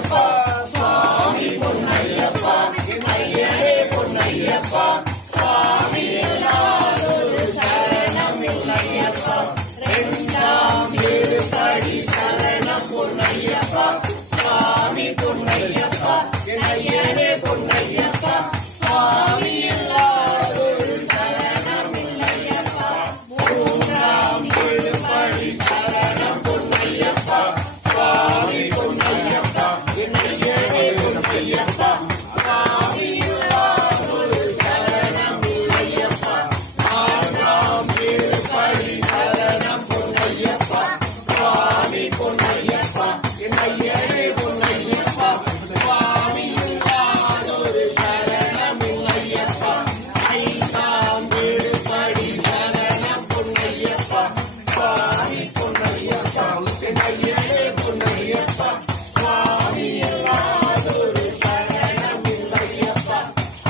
பொன்னையப்பா சுவாமி பொன்னையப்பா ஐயனே பொன்னையப்பா சுவாமி இல்லாதொரு சரணம் இல்லையப்பா இரண்டாம் திருப்படி சரணம் பொன்னையப்பா சுவாமி பொன்னையப்பா ஐயனே பொன்னையப்பா சுவாமி இல்லாதொரு சரணம் இல்லையப்பா மூன்றாம் திருப்படி சரணம் பொன்னையப்பா சுவாமி பொன்னையப்பா ஐயனே பொன்னையப்பா சுவாமி இல்லாதொரு சரணம் இல்லையப்பா நான்காம் திருப்படி சரணம் பொன்னையப்பா சுவாமி பொன்னையப்பா ஐயனே பொன்னையப்பா சுவாமி இல்லாதொரு சரணம் இல்லையப்பா ஐந்தாம் திருப்படி சரணம் பொன்னையப்பா சுவாமி பொன்னையப்பா ஐயனே பொன்னையப்பா சுவாமி இல்லாதொரு சரணம் இல்லையப்பா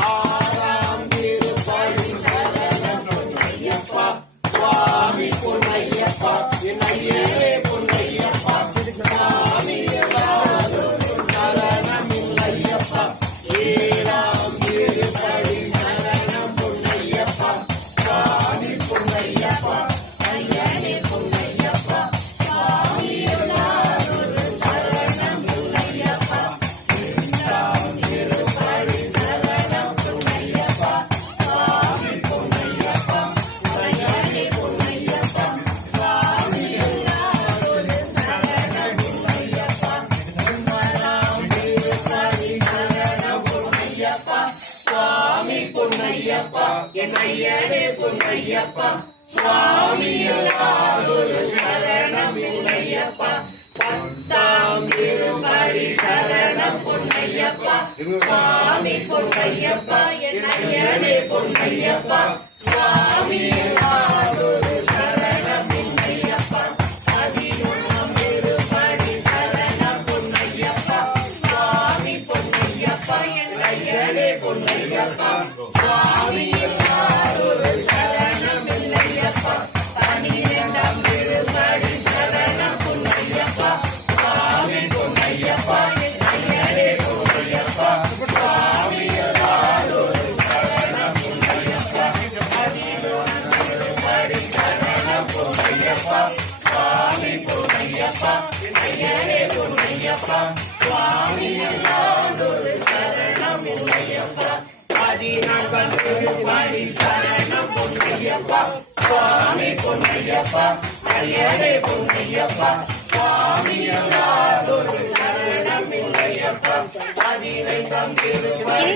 ஆறாம் திருப்படி சரணம் பொன்னையப்பா சுவாமி பொன்னையப்பா ஐயனே பொன்னையப்பா சுவாமி இல்லாதொரு சரணம் இல்லையப்பா ஏழாம் திருப்படி சரணம் பொன்னையப்பா சுவாமி பொன்னையப்பா ஐயனே பொன்னையப்பா சுவாமி இல்லாதொரு சரணம் இல்லையப்பா எட்டாம் திருப்படி சரணம் பொன்னையப்பா சுவாமி பொன்னையப்பா ஐயனே பொன்னையப்பா சுவாமி இல்லாதொரு சரணம் இல்லையப்பா ஒன்பதாம் திருப்படி சரணம் பொன்னையப்பா சுவாமி பொன்னையப்பா ஐயனே பொன்னையப்பா சுவாமி இல்லாதொரு சரணம் இல்லையப்பா பத்தாம் திருப்படி சரணம் பொன்னையப்பா சுவாமி பொன்னையப்பா ஐயனே பொன்னையப்பா சுவாமி இல்லாதொரு சரணம் இல்லையப்பா பதினொன்றாம் திருப்படி சரணம் பொன்னையப்பா சுவாமி பொன்னையப்பா ஐயனே பொன்னையப்பா சுவாமி இல்லாதொரு சரணம் இல்லையப்பா பன்னிரண்டாம் திருப்படி சரணம் பொன்னையப்பா சுவாமி பொன்னையப்பா ஐயனே பொன்னையப்பா சுவாமி இல்லாதொரு சரணம் இல்லையப்பா பதினொன்றாம் திருப்படி சரணம் பொன்னையப்பா சுவாமி பொன்னையப்பா ஐயனே பொன்னையப்பா சுவாமி இல்லாதொரு சரணம் இல்லையப்பா பதினான்காம் திருப்படி சரணம் பொன்னையப்பா சுவாமி பொன்னையப்பா ஐயனே பொன்னையப்பா சுவாமி இல்லாதொரு சரணம் இல்லையப்பா பதினைந்தாம் திருப்படி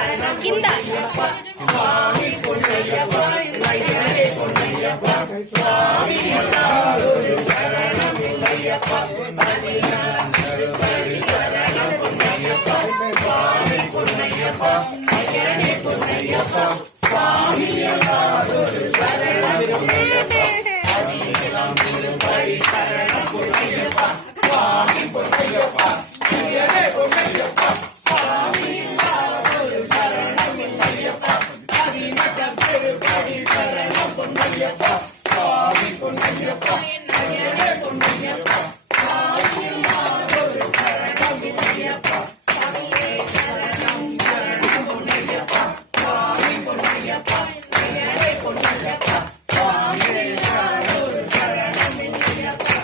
சரணம் பொன்னையப்பா சுவாமி பொன்னையப்பா ஐயனே பொன்னையப்பா சுவாமி இல்லாதொரு சரணம் இல்லையப்பா பதினாறாம் திருப்படி சரணம் பொன்னையப்பா சுவாமி பொன்னையப்பா ஐயனே பொன்னையப்பா சுவாமி இல்லாதொரு சரணம் இல்லையப்பா பதினேழாம் திருப்படி சரணம் பொன்னையப்பா சுவாமி பொன்னையப்பா ஐயனே பொன்னையப்பா சுவாமி இல்லாதொரு சரணம் இல்லையப்பா பதினெட்டாம் திருப்படி சரணம் பொன்னையப்பா சுவாமி பொன்னையப்பா ஐயனே பொன்னையப்பா சுவாமி இல்லாதொரு சரணம் இல்லையப்பா சரணம் பொன்னையப்பா சுவாமி பொன்னையப்பா ஐயனே பொன்னையப்பா சுவாமி இல்லாதொரு சரணம் இல்லையப்பா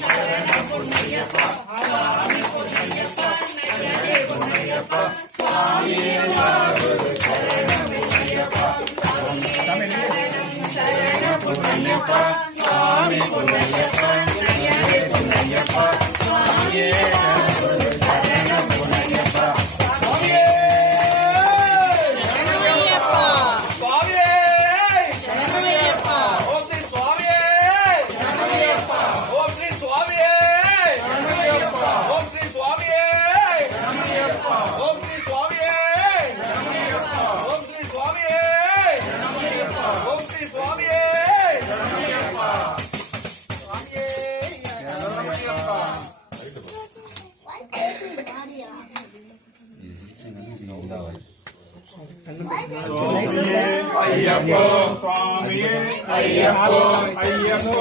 சரணம் பொன்னையப்பா சுவாமி பொன்னையப்பா ஐயனே பொன்னையப்பா சுவாமி இல்லாதொரு சரணம் இல்லையப்பா சரணம் பொன்னையப்பா சுவாமி பொன்னையப்பா ஐயனே பொன்னையப்பா சுவாமி இல்லாதொரு சரணம் பொன்னையப்பா ஐயப்போ சுவாமியே ஐயப்போ ஐயப்போ